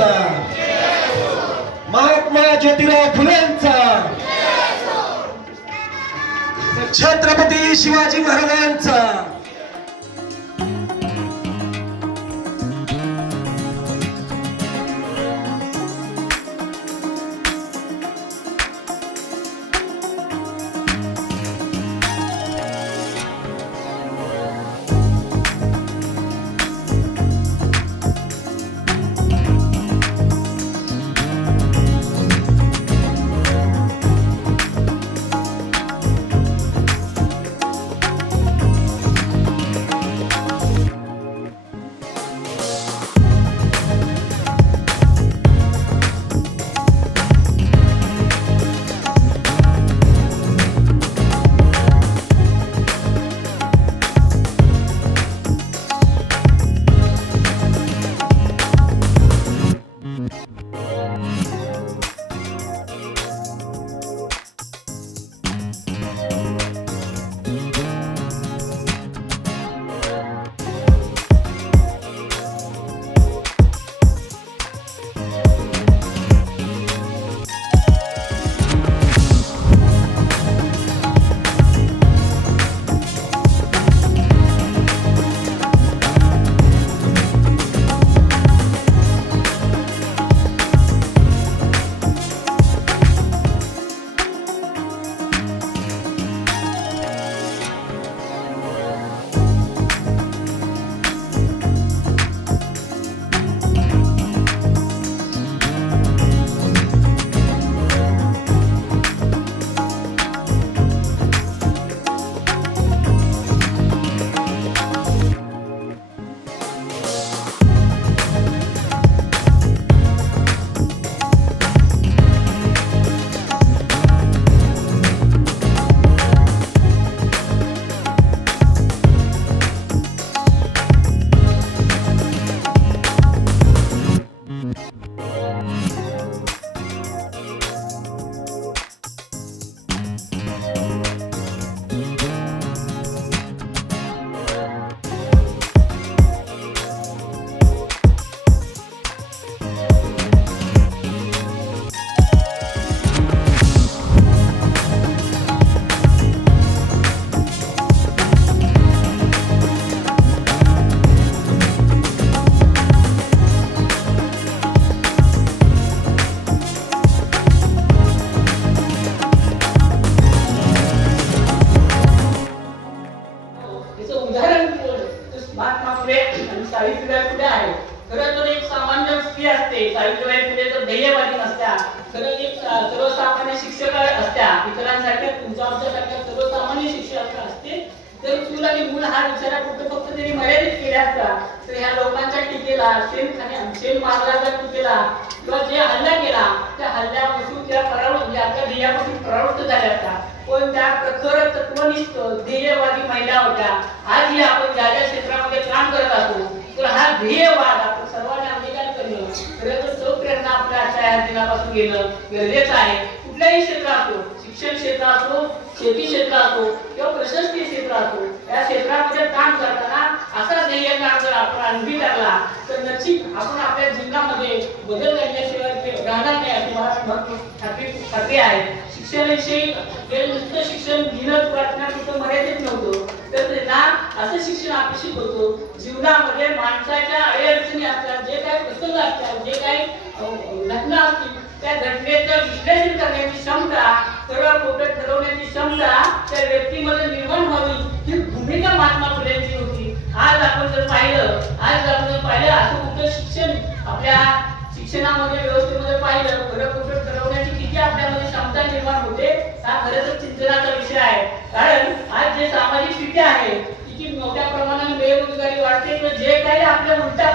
फुलेंचा महात्मा ज्योतिराव फुलेंचा छत्रपती शिवाजी महाराजांचा. आणि मूल हा विचारा कुठं फक्त त्यांनी मर्यादित केला असता तर ह्या लोकांच्या टीकेला शेण खाणे शेण मारल्याच्या टीकेला किंवा जे हल्ला केला त्या हल्ल्यापासून त्या परावृत्त म्हणजे आपल्या ध्येयापासून प्रवृत्त झाल्या असता. पण त्या प्रखर तत्वनिष्ठ ध्येयवादी महिला होत्या. आजही आपण ज्या ज्या क्षेत्रामध्ये काम करत असतो तर हा ध्येयवाद आपण सर्वांनी अंगीकार करणं खरं तर तो प्रेरणा आपल्या आजच्या या दिनापासून घेणं गरजेचं आहे. कुठल्याही क्षेत्र असो शिक्षण क्षेत्र असो शेती क्षेत्रात किंवा प्रशासकीय क्षेत्राचो या क्षेत्रामध्ये काम करताना असा ध्येय काम जर आपण अंगीकारला तर नक्कीच आपण आपल्या जीवनामध्ये बदल घडल्याशिवाय ते राहणार नाही अशी मला खात्री खात्री आहे. शिक्षणाविषयी हे नुसतं शिक्षण घेणं वाटण्यापुरतं मर्यादित नव्हतं. तर त्यांना असं शिक्षण अपेक्षित होतं जीवनामध्ये माणसाच्या अडीअडचणी असतात जे काही प्रसंग असतात जे काही घटना असतील त्या घटनेचं विश्लेषण करण्याची क्षमता सर्व खोटं ठरवण्याची क्षमता त्या व्यक्तीमध्ये निर्माण व्हावी. ही भूमिका महात्मा फुलेंची होती. आज आपण जर पाहिलं आज आपण जर पाहिलं असं कुठं शिक्षण आपल्या शिक्षणामध्ये व्यवस्थेमध्ये पाहिलं खरं कुठं ठरवण्याची किती आपल्यामध्ये क्षमता निर्माण होते हा खरं तर चिंतनाचा विषय आहे. कारण आज जे सामाजिक स्थिती आहे किती मोठ्या प्रमाणात बेरोजगारी वाढते किंवा जे काही आपल्या उलटा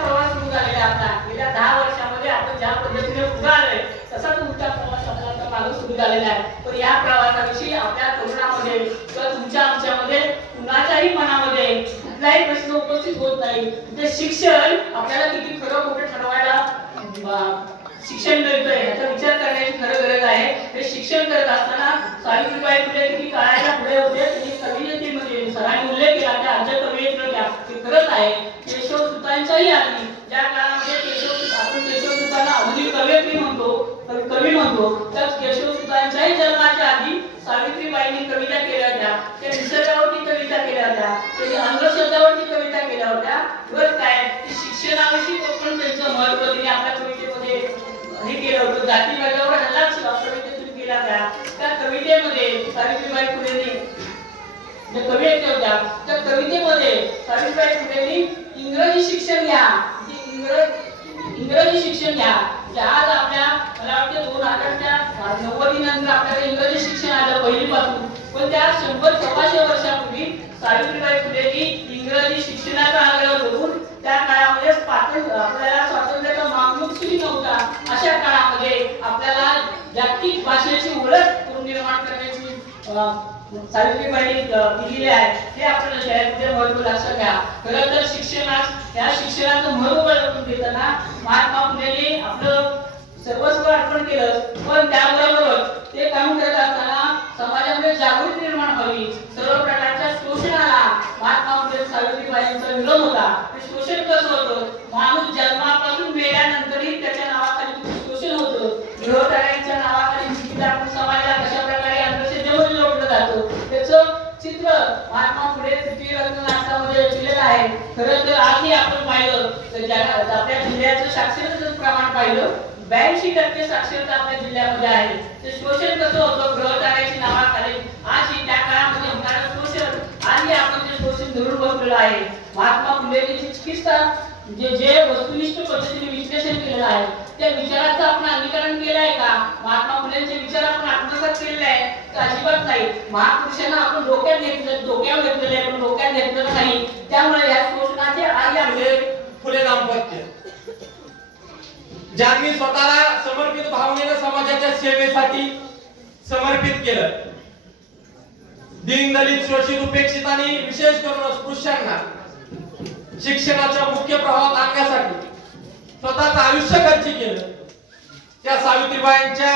निघालेला आहे. पण या प्रवासाविषयी आपल्या तरुणामध्ये किंवा तुमच्या आमच्यामध्ये कुणाच्याही मनामध्ये कुठलाही प्रश्न उपस्थित होत नाही. ते शिक्षण आपल्याला किती खरं खोटं ठरवायला शिक्षण मिळतंय याचा विचार करण्याची खरं गरज आहे. हे शिक्षण करत असताना सावित्रीबाई फुले किती काळाच्या पुढे होते त्यांनी कवितेमध्ये सरांनी उल्लेख केला त्या अर्ज कवियेत घ्या ते खरंच आहे. केशव सुतांच्याही आधी ज्या काळामध्ये केशव आपण केशव सुतांना आधुनिक कवयत्री म्हणतो कवी म्हणतो तर केशव बाईंनी कविता केल्या होत्या त्या निसर्गावरती कविता केल्या होत्या त्यांनी अंधश्रद्धावरती कविता केल्या होत्या. बरं काय शिक्षणाविषयी पण त्यांचं महत्त्व त्यांनी आपल्या कवितेमध्ये हे केलं होतं. जातीवादावर हल्ला सुद्धा कवितेतून केला होता. त्या कवितेमध्ये सावित्रीबाई फुलेंनी कवी येत होत्या त्या कवितेमध्ये सावित्रीबाई फुलेंनी इंग्रजी शिक्षण घ्या. इंग्रजी शिक्षण घ्या. जे आज आपल्या मला वाटतं दोन हजारच्या नव्वदी नंतर आपल्याला इंग्रजी शिक्षण आलं पहिलीपासून. पण त्या शंभर सव्वाशे वर्षापूर्वी सावित्रीबाई फुलेंनी इंग्रजी शिक्षणाचा आग्रह धरून त्या काळामध्ये स्वातंत्र्य आपल्याला स्वातंत्र्याचा मागणूक सुरू नव्हता. अशा काळामध्ये आपल्याला जागतिक भाषेची ओळख करून निर्माण करण्याची सावित्रीबाई दिलेली आहे. हे आपल्याला शाळेमध्ये महत्त्व लक्षात घ्या. खरं तर शिक्षणात या शिक्षणाचं महत्त्व देताना महात्मा फुलेने आपलं सर्वस्व अर्पण केलं पण त्याबरोबरच ते काम करत असताना समाजामध्ये जागृती निर्माण व्हावी. सर्व प्रकारच्या शोषणाला महात्मा फुले सावित्रीबाईंचा विरोध होता. ते शोषण कसं होतं? माणूस जन्मापासून मेल्यानंतरही त्याच्या नावाखाली शोषण होतं. गृहकार्यांच्या नावाखाली किती आपण समाजाला कशा प्रकारे अंधश्रद्धेमध्ये लोटलं जातं त्याचं चित्र महात्मा फुले तृतीय रत्न नाटकामध्ये दिलेलं आहे खरं तर आजही आपण पाहिलं तर आपल्या जिल्ह्याचं साक्षरतेचं प्रमाण पाहिलं ब्याऐंशी टक्के साक्षरता आपल्या जिल्ह्यामध्ये आहे. ते शोषण कसं होतं गृहकार्याची नावाखाली? आज त्या काळामध्ये होणारं शोषण आणि आपण ते शोषण धरून बसलेलं आहे महात्मा फुलेंची चिकित्सा जे जे वस्तुनिष्ठ पद्धतीने विश्लेषण केलेलं आहे त्या विचाराचं आपण अंगीकरण केलं आहे का? महात्मा फुलेंचे विचार आपण आत्मसात केलेले आहे तर अजिबात नाही. महापुरुषांना आपण डोक्यात घेतलं डोक्यावर घेतलेले आहे पण डोक्यात घेतलेलं नाही. त्यामुळे या शोषणाचे आई आमचे फुले दाम्पत्य. ज्यांनी स्वतःला समर्पित भावनेनं समाजाच्या सेवेसाठी समर्पित केलं. दीनदलित शोषित उपेक्षित आणि विशेष करून अस्पृश्यांना शिक्षणाच्या मुख्य प्रभावात आणण्यासाठी स्वतःच आयुष्य खर्च केलं. त्या सावित्रीबाईंच्या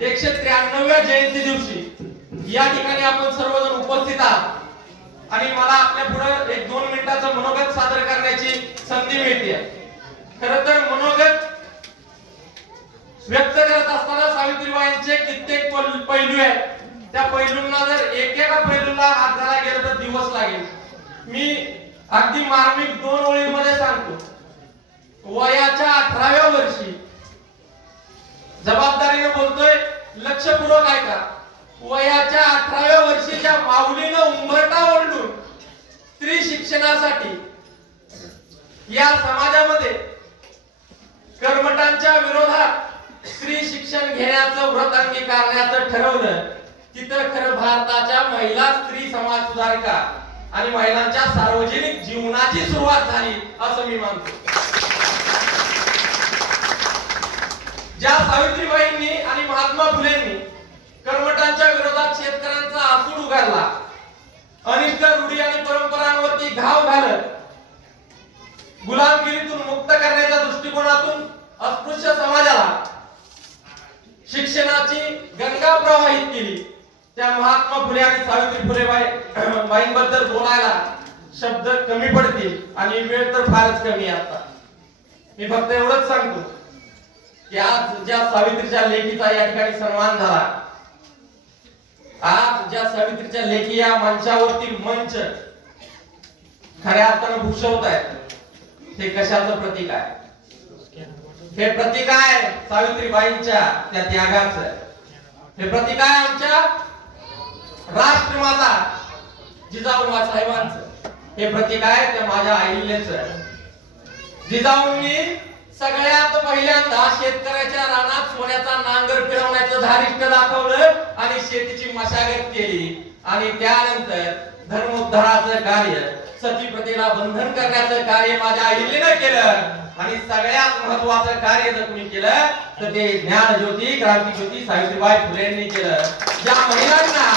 एकशे त्र्याण्णव्या जयंती दिवशी या ठिकाणी आपण सर्वजण उपस्थित आहात. आणि मला आपल्या पुढे एक दोन मिनिटाचं मनोगत सादर करण्याची संधी मिळते. खर तर मनोगत व्यक्त करत असताना सावित्रीबाईंचे कित्येक पैलू आहेत. त्या पैलूंना जर एकेका पैलूला हात घाला गेलं तर दिवस लागेल. मी अगदी मार्मिक दोन ओळीमध्ये सांगतो. वयाच्या अठराव्या वर्षी जबाबदारीने बोलतोय लक्षपूर्वक ऐका. वयाच्या अठराव्या वर्षी ज्या माऊलीनं उंबरटा ओढून स्त्री शिक्षणासाठी या समाजामध्ये कर्मटांच्या विरोधात स्त्री शिक्षण घेण्याचं व्रत अंगीकारण्याचं ठरवलं. तिथं खरं भारताच्या महिला स्त्री समाज सुधारका आणि महिलांच्या सार्वजनिक जीवनाची सुरुवात झाली असं मी मानतो. ज्या सावित्रीबाईंनी आणि महात्मा फुलेंनी कर्मटांच्या विरोधात शेतकऱ्यांचा आसूड उगारला अनिष्ट रूढी आणि परंपरांवरती घाव घालत गुलामगिरीतून मुक्त करण्याच्या दृष्टिकोनातून अस्पृश्य समाजाला शिक्षणाची गंगा प्रवाहित केली. त्या महात्मा फुले आणि सावित्री फुले बाई बाईंबद्दल बोलायला शब्द कमी पडतील आणि वेळ तर फारच कमी आता. मी फक्त एवढंच सांगतो. आज ज्या सावित्रीच्या लेखीचा या ठिकाणी सन्मान झाला. आज ज्या सावित्रीच्या लेखी या मंचावरती मंच खऱ्या अर्थानं भूषवत आहेत. ते कशाचं प्रतीक आहे? हे प्रतीक आहे सावित्रीबाईंच्या त्या त्यागाच. हे प्रतीक आहे आमच्या राष्ट्रमाता जिजाऊमा साहेबांचं. हे प्रतीक आहे त्या माझ्या अहिल्याचं जिजाऊंनी सगळ्यात पहिल्यांदा शेतकऱ्याच्या रानात सोन्याचा नांगर फिरवण्याचं धारिष्ट दाखवलं आणि शेतीची मशागत केली. आणि त्यानंतर धर्मोद्धाराचं कार्य सतीप्रतीला बंधन करण्याचं कार्य माझ्या आईने केलं. आणि सगळ्यात महत्वाचं कार्य जर तुम्ही केलं तर ते ज्ञान ज्योती क्रांती ज्योती सावित्रीबाई फुलेंनी केलं. ज्या महिलांना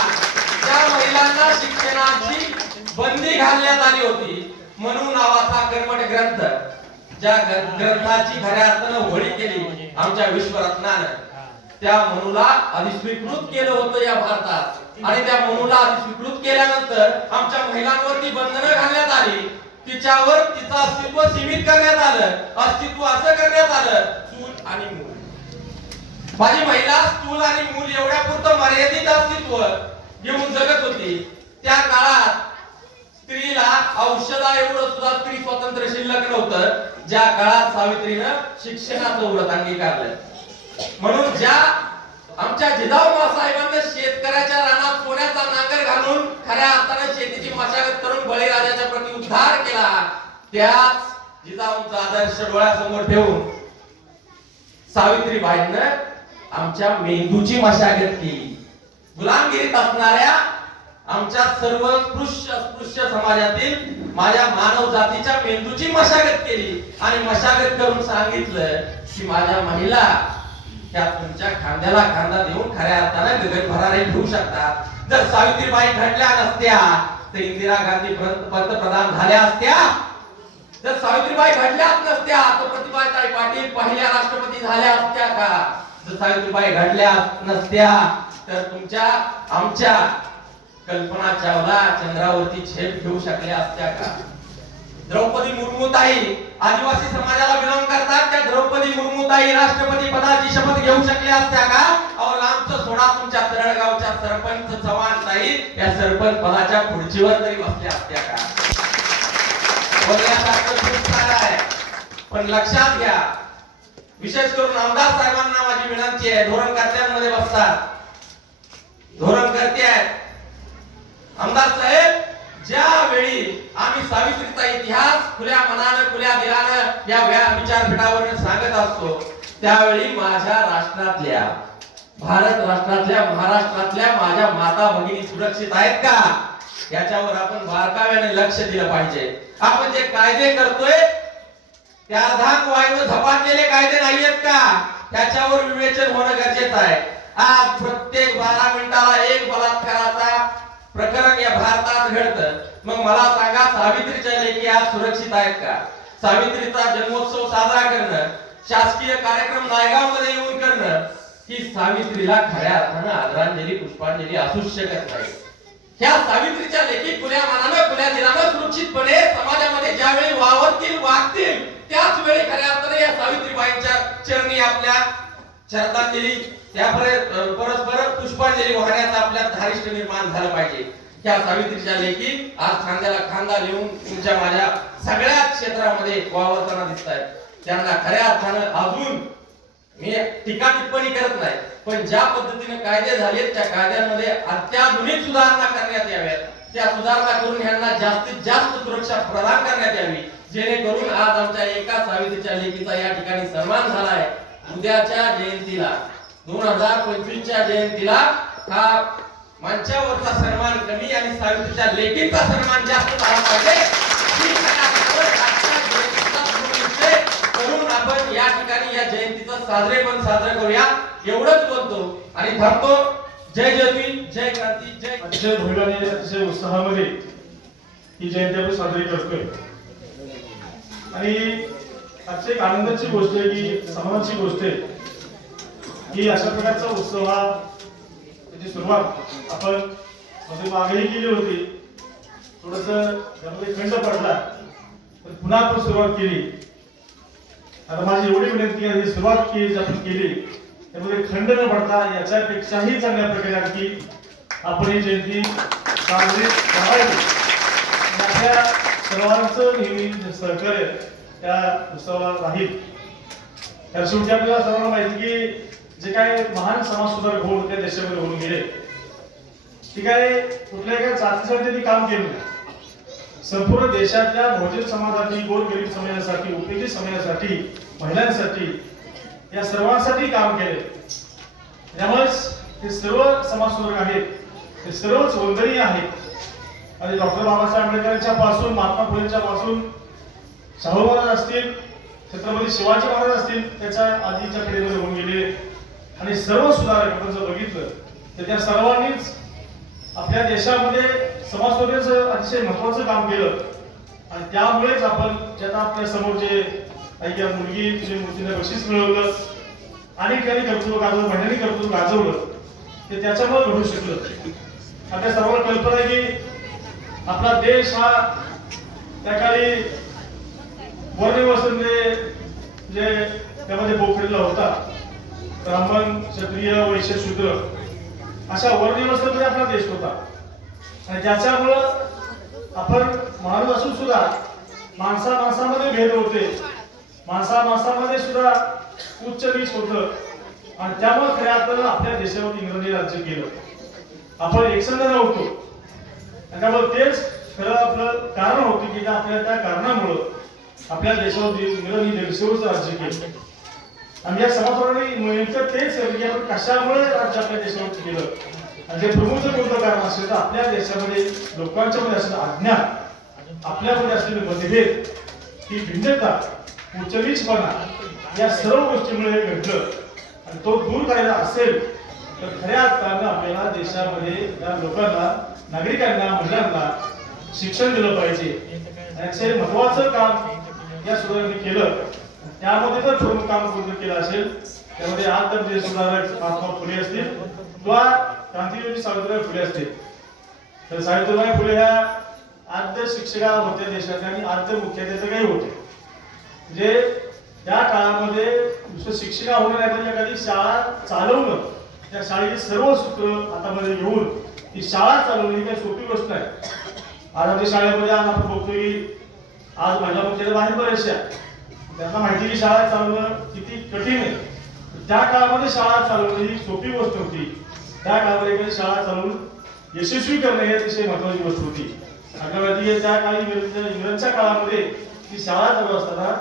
ज्या महिलांना शिक्षणाची बंदी घालण्यात आली होती म्हणून नावाचा कर्मठ ग्रंथ ज्या ग्रंथाची खऱ्या अर्थानं होळी केली आमच्या विश्वरत्नानं. त्या मनूला अधिस्वीकृत केलं होतं या भारतात. आणि त्या मनूला अधिस्वीकृत केल्यानंतर आमच्या महिलांवरती बंधनं घालण्यात आली. तिच्यावर तिचं अस्तित्व सीमित करण्यात आलं. अस्तित्व असं करण्यात आलं चूल आणि मूल. माझी महिला चूल आणि मूल एवढ्या पुरतं मर्यादित अस्तित्व घेऊन जगत होती. त्या काळात स्त्रीला औषधा एवढं सुद्धा स्त्री स्वातंत्र्य शिल्लक नव्हतं. ज्या काळात सावित्रीनं शिक्षणाचं व्रत अंगीकारलं. म्हणून ज्या आमच्या जिजाऊ साहेबांना शेतकऱ्याच्या रानात सोन्याचा नांगर घालून खऱ्या अर्थानं शेतीची मशागत करून बळीराजाच्या प्रती उद्धार केला त्याच जिजाऊंचा आदर्श डोळ्यासमोर ठेवून सावित्रीबाईंनं आमच्या मेंदूची मशागत केली. गुलामगिरीत असणाऱ्या आमच्या सर्व स्पृश्य अस्पृश्य समाजातील माझ्या मानव जातीच्या मेंदूची मशागत केली. आणि मशागत करून सांगितलं की माझ्या महिला त्या तुमच्या खांद्याला खांदा देऊन खऱ्या अर्थानं गगन भरारे ठेवू शकतात. जर सावित्रीबाई घडल्या नसत्या तर इंदिरा गांधी पंतप्रधान झाल्या असत्या. जर सावित्रीबाई घडल्याच नसत्या तर प्रतिभाताई पाटील पहिल्या राष्ट्रपती झाल्या असत्या का? जर सावित्रीबाई घडल्या नसत्या तर तुमच्या आमच्या कल्पना चावला चंद्रावरती झेप घेऊ शकल्या असत्या का? द्रौपदी मुर्मूताई आदिवासी समाजाला बिलॉंग करतात त्या द्रौपदी मुर्मूताई राष्ट्रपती पदाची शपथ घेऊ शकल्या असत्या का? अहो लांबचं सोडा तुमच्या तरळगावच्या सरपंच चव्हाण ताई या सरपंच पदाच्या खुर्चीवर तरी बसल्या असत्या का? पण लक्षात घ्या विशेष करून आमदार साहेबांना माझी विनंती आहे धोरणकर्त्यांमध्ये बसतात. धोरणकर्ते आहेत. आमदार साहेब ज्यावेळी आम्ही सावित्रीचा इतिहास खुल्या मनानं खुल्या दिलानं या विचारपीठावर सांगत असतो त्यावेळी माझ्या राष्ट्रातल्या भारत राष्ट्रातल्या महाराष्ट्रातल्या माझ्या माता भगिनी सुरक्षित आहेत का? याच्यावर आपण बारकाव्याने लक्ष दिलं पाहिजे. आपण जे कायदे करतोय त्या अर्धांग वायून झपाटलेले कायदे नाहीयेत का? त्याच्यावर विवेचन होणं गरजेचं आहे. आज प्रत्येक बारा मिनिटाला भारतात घडत. मग मला सांगा सावित्रीच्या लेखी आज सुरक्षित आहेत का? सावित्रीचा जन्मोत्सव साजरा करणं शासकीय कार्यक्रम नायगावमध्ये येऊन करणं ही सावित्रीला खऱ्या अर्थानं आदरांजली पुष्पांजली असूच शकत नाही. ह्या सावित्रीच्या लेखी खुल्या मनानं खुल्या दिलानं सुरक्षितपणे समाजामध्ये ज्यावेळी वावरतील वागतील त्याच वेळी खऱ्या अर्थाने या सावित्रीबाईंच्या चरणी आपल्या श्रद्धांजली त्यापर्यंत परस्पर पुष्पांजली वाहण्याचं आपल्या धारिष्ट निर्माण झालं पाहिजे. त्या सावित्रीच्या लेखी आज खांद्याला खांदा लिहून तुमच्या माझ्या सगळ्या क्षेत्रामध्ये वावरताना दिसत आहेत त्यांना खऱ्या अर्थानं अजून मी टीका टिप्पणी करत नाही पण ज्या पद्धतीने कायदे झालेत त्या कायद्यांमध्ये अत्याधुनिक सुधारणा करण्यात याव्यात. त्या सुधारणा करून ह्यांना जास्तीत जास्त सुरक्षा प्रदान करण्यात यावी. जेणेकरून आज आमच्या एका सावित्रीच्या लेखीचा या ठिकाणी सन्मान झाला आहे. उद्याच्या जयंतीला दोन हजार पंचवीसच्या जयंतीला हा मंचावरचा सन्मान कमी आणि सावित्रीच्या लेखीचा सन्मान जास्त झाला पाहिजे. करून आपण या ठिकाणी या जयंतीचं साजरे पण साजरा करूया. एवढंच बोलतो आणि थांबतो. जय ज्योती जय क्रांती जय अतिशय भव्याने अतिशय उत्साहामध्ये ही जयंती आपण साजरी करतोय. आणि आजची एक आनंदाची गोष्ट आहे की समाजाची गोष्ट आहे. की अशा प्रकारचा उत्सव हा त्याची सुरुवात. आपण मध्ये मागणी केली होती. थोडस त्यामध्ये खंड पडला. तर पुन्हा आपण सुरुवात केली. आता माझी एवढी विनंती आहे सुरुवात केली आपण केली त्यामध्ये खंड न पडता याच्यापेक्षाही चांगल्या प्रकारे आणखी आपण ही जयंती साजरी करावी आपल्या सर्वांचं नेहमी सहकार्य त्या उत्सवाला राहील. तर शेवटी आपल्याला सर्वांना माहिती की जे काय महान समाज सुधारक होऊन त्या देशामध्ये होऊन गेले ती काय कुठल्याही काय जातीसाठी त्यांनी काम केलं नाही. संपूर्ण देशातल्या बहुजन समाजासाठी गोरगरीब समाजासाठी उपेक्षित समाजासाठी महिलांसाठी या सर्वांसाठी काम केले. त्यामुळेच हे सर्व समाजसुधारक आहेत ते सर्वच वंदनीय आहेत. आणि डॉक्टर बाबासाहेब आंबेडकरांच्या पासून महात्मा फुलेंच्या पासून शाहू महाराज असतील छत्रपती शिवाजी महाराज असतील त्याच्या आधीच्या पिढीमध्ये होऊन गेले. आणि सर्व सुधारक आपण जर बघितलं तर त्या सर्वांनीच आपल्या देशामध्ये समाज सुधारण्याचं अतिशय महत्वाचं काम केलं. आणि त्यामुळेच आपण ज्यांना आपल्यासमोर जे काही या मुलगी जे मूर्तीने बक्षीस मिळवलं आणि काही कर्तृत्व गाजवलं महिन्याने कर्तृत्व गाजवलं ते त्याच्यामुळे घडू शकलं. आपल्या सर्वांना कल्पना आहे की आपला देश हा त्या काळी वर्णव्यवस्थेमध्ये जे त्यामध्ये पोखलेला होता ब्राह्मण क्षत्रिय वैश्य शूद्र. अशा वर्णव्यवस्थेमध्ये आपला देश होता. आणि ज्याच्यामुळं आपण माणूस असून सुद्धा माणसा माणसामध्ये भेद होते. माणसा माणसामध्ये सुद्धा उच्च नीच होत. आणि त्यामुळे खऱ्या अर्थानं आपल्या देशावर इंग्रजी राज्य केलं. आपण एकसंध नव्हतो. आणि त्यामुळे तेच खरं आपलं कारण होतं की आपल्या त्या कारणामुळं आपल्या देशावर इंग्रजी दीडशे राज्य केलं. आणि या समाजवादी नेमकं तेच की म्हणजे आपण कशामुळे राज्य आपल्या देशावर केलं आणि जे प्रमुख कोणतं कारण असेल तर आपल्या देशामध्ये लोकांच्या मध्ये असलेलं अज्ञान आपल्यामध्ये असलेले मतभेद ही भिन्नता उचलीचपणा या सर्व गोष्टीमुळे घडलं. आणि तो दूर करायचा असेल तर खऱ्या अर्थानं आपल्याला देशामध्ये या लोकांना नागरिकांना महिलांना शिक्षण दिलं पाहिजे. आणि महत्वाचं काम या सुधारणे केलं. त्यामध्ये जर प्रमुख काम पूर्ण केलं असेल त्यामध्ये आज जर जे सुधारक महात्मा फुले असतील किंवा क्रांतिज्योती सावित्रीबाई फुले असतील. तर सावित्रीबाई फुले ह्या आद्य शिक्षिका होत्या देशाच्या आणि आद्य काही होते. जे त्या काळामध्ये नुसतं शिक्षिका होणं नाही तर एखादी शाळा चालवणं त्या शाळेची सर्व सूत्र हातामध्ये घेऊन ती शाळा चालवणं ही काही सोपी गोष्ट नाही. आज आमच्या शाळेमध्ये आज आपण बघतो की आज महिला मुख्यालय बाहेर बऱ्याचशा. त्यांना माहिती शाळा चालवणं किती कठीण आहे. त्या काळामध्ये शाळा चालवणं ही सोपी गोष्ट होती. त्या काळामध्ये शाळा चालवून यशस्वी करणे ही अतिशय महत्वाची गोष्ट होती. अग्रवादी त्या काळी इंग्रजच्या काळामध्ये ती शाळा चालू असताना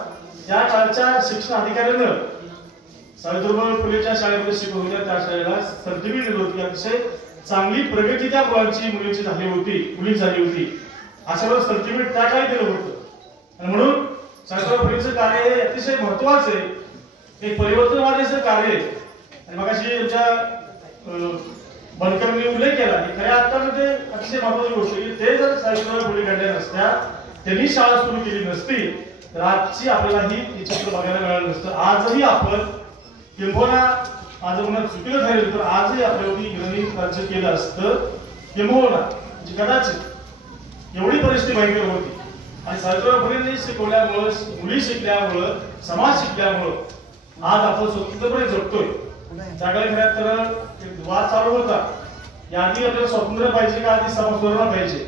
त्या काळच्या शिक्षण अधिकाऱ्यानं सावित्रीबाई फुलेच्या शाळेमध्ये शिकवत होत्या त्या शाळेला सर्टिफिकेट दिली होती. अतिशय चांगली प्रगती त्या मुलांची मुलीची झाली होती मुली झाली होती. अशा वेळेस सर्टिफिकेट त्या काळी दिलं होतं. आणि म्हणून सावित्रीबाई कार्य हे अतिशय महत्वाचं आहे. एक परिवर्तनवादीचं कार्य आहे आणि मग अशी तुमच्या बनकरांनी उल्लेख केला की खऱ्या अर्थानं ते अतिशय महत्वाची गोष्ट की ते जर सावित्रीबाई फुले घडल्या नसत्या त्यांनी शाळा सुरू केली नसती तर आजची आपल्याला ही चित्र बघायला मिळालं नसतं. आजही आपण किंबोना माझं म्हणणं चुकीलं ठरेल तर आजही आपल्यावरती इंग्रजी राज्य केलं असतं किंबोना म्हणजे कदाचित एवढी परिस्थिती भयंकर होती. आणि सावित्रीबाई शिकवल्यामुळं मुली शिकल्यामुळं समाज शिकल्यामुळं आज आपण स्वतंत्रपणे जगतोय. त्याकडे खऱ्या तर वाद चालू होता. या आधी आपल्याला स्वातंत्र्य पाहिजे का? आधी समाज सुधारणा पाहिजे.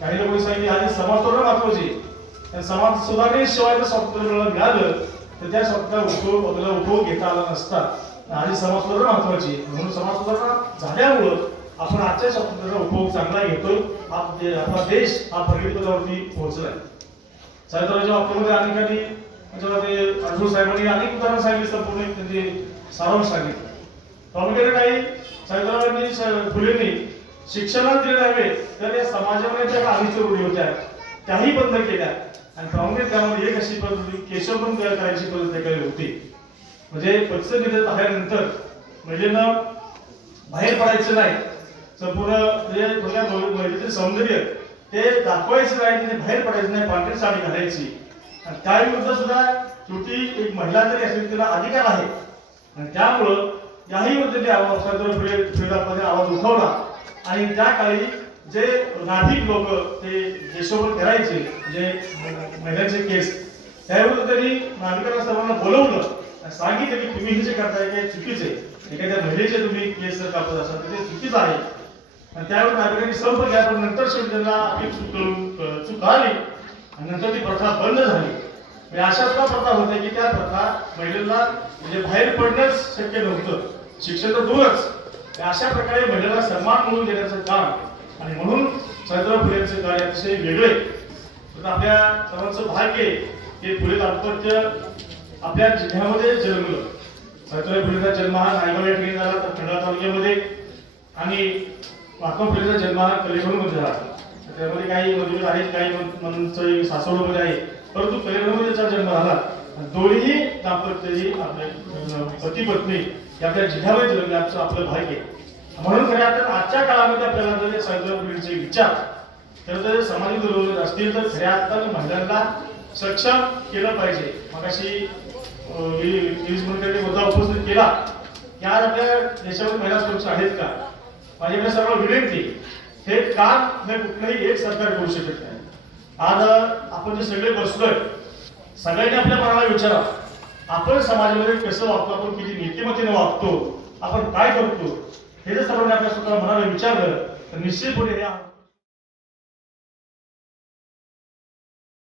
काही लोक सांगितले आधी समाज सुधारणा महत्त्वाचे समाज सुधारणेशिवाय जर स्वातंत्र्य मिळवून मिळालं तर त्या स्वतः उपयोग आपल्याला उपभोग घेता आला नसता. आधी समाज सुधारणा महत्वाची म्हणून समाज सुधारणा झाल्यामुळं आपण आजच्या स्वातंत्र्याचा उपभोग चांगला घेतोय आपला म्हणजे देश हा प्रगतीपथावरती पोहोचलाय. सावित्रीबाईच्या बाबतीमध्ये अनेकांनी त्याच्यामध्ये अडसूळ साहेबांनी अनेक उदाहरण सांगितली. संपूर्ण एक त्यांचे सारांश सांगितलं. प्रामुख्याने काही सावित्रीबाईंनी फुलेंनी शिक्षणात दिले नव्हे तर या समाजामध्ये ज्या आधीच्या रूढी होत्या त्याही बंद केल्या. आणि प्रामुख्याने त्यामध्ये एक अशी पद्धती केशवबंद करायची पद्धत काही होती. म्हणजे पक्षनिधन आल्यानंतर महिलेनं बाहेर पडायचं नाही. संपूर्ण म्हणजे थोड्या महिलेचे सौंदर्य ते दाखवायचं नाही बाहेर पडायचं नाही पांढरी साडी घालायची. आणि त्याविरुद्ध सुद्धा शेवटी एक महिला जरी असेल तिला अधिकार आहे. आणि त्यामुळं याही विरुद्ध आवाज पुढे आवाज उठवला. आणि त्या काळी जे नाभिक लोक ते देशोभर करायचे जे महिलांचे केस त्याविरुद्ध त्यांनी नागरिकांना सर्वांना बोलवलं. आणि सांगितलं की तुम्ही हे जे करताय ते चुकीचे एखाद्या महिलेचे तुम्ही केस जर कापत असाल तर ते चुकीचं आहे. आणि त्यावर नागरिकांनी संप घ्या पण नंतर शेवटी त्यांना आपली चूक करून चूक आली आणि नंतर ती प्रथा बंद झाली. म्हणजे अशा सुद्धा प्रथा होत्या की त्या प्रथा महिलेला म्हणजे बाहेर पडणंच शक्य नव्हतं. शिक्षण तर दूरच. अशा प्रकारे महिलेला सन्मान म्हणून देण्याचं काम आणि म्हणून सावित्रीबाई फुलेंचं कार्य अतिशय वेगळे. तर आपल्या सर्वांचं भाग्य आहे की फुले दाम्पत्य आपल्या जिल्ह्यामध्ये जन्मलं. सावित्रीबाई फुलेचा जन्म हा नायगाव या ठिकाणी झाला तर खंडाळा तालुक्यामध्ये. आणि महात्मा फुलेचा जन्म हा कलिंगडमध्ये झाला त्यामध्ये काही मजूर आहेत काही मंत्री सासवडमध्ये आहे परंतु कलिंगडमध्ये त्याचा जन्म झाला आणि दोन्ही दाम्पत्यजी आपले पती पत्नी आपल्या जिल्ह्यामध्ये जन्मल्याचं आपलं भाग्य. आहे. म्हणून खऱ्या आता आजच्या काळामध्ये आपल्याला जर सावित्रीबाई विचार तर जर सामाजिक असतील तर खऱ्या अर्थानं महिलांना सक्षम केलं पाहिजे. मग अशी गिरीश मुंडेंनी मुद्दा उपस्थित केला की आज आपल्या देशामध्ये महिला सुरक्षा आहेत का? माझ्याकडे सर्व विनंती. हे काम हे कुठलंही एक सरकार करू शकत नाही. आज आपण जे सगळे बसलोय सगळ्यांनी आपल्या मनाला विचारा. आपण समाजामध्ये कसं वागतो आपण किती नीतिमत्तेने वागतो आपण काय करतो हे जर सर्वांनी आपल्या स्वतःला मनाला विचारलं तर निश्चितपणे या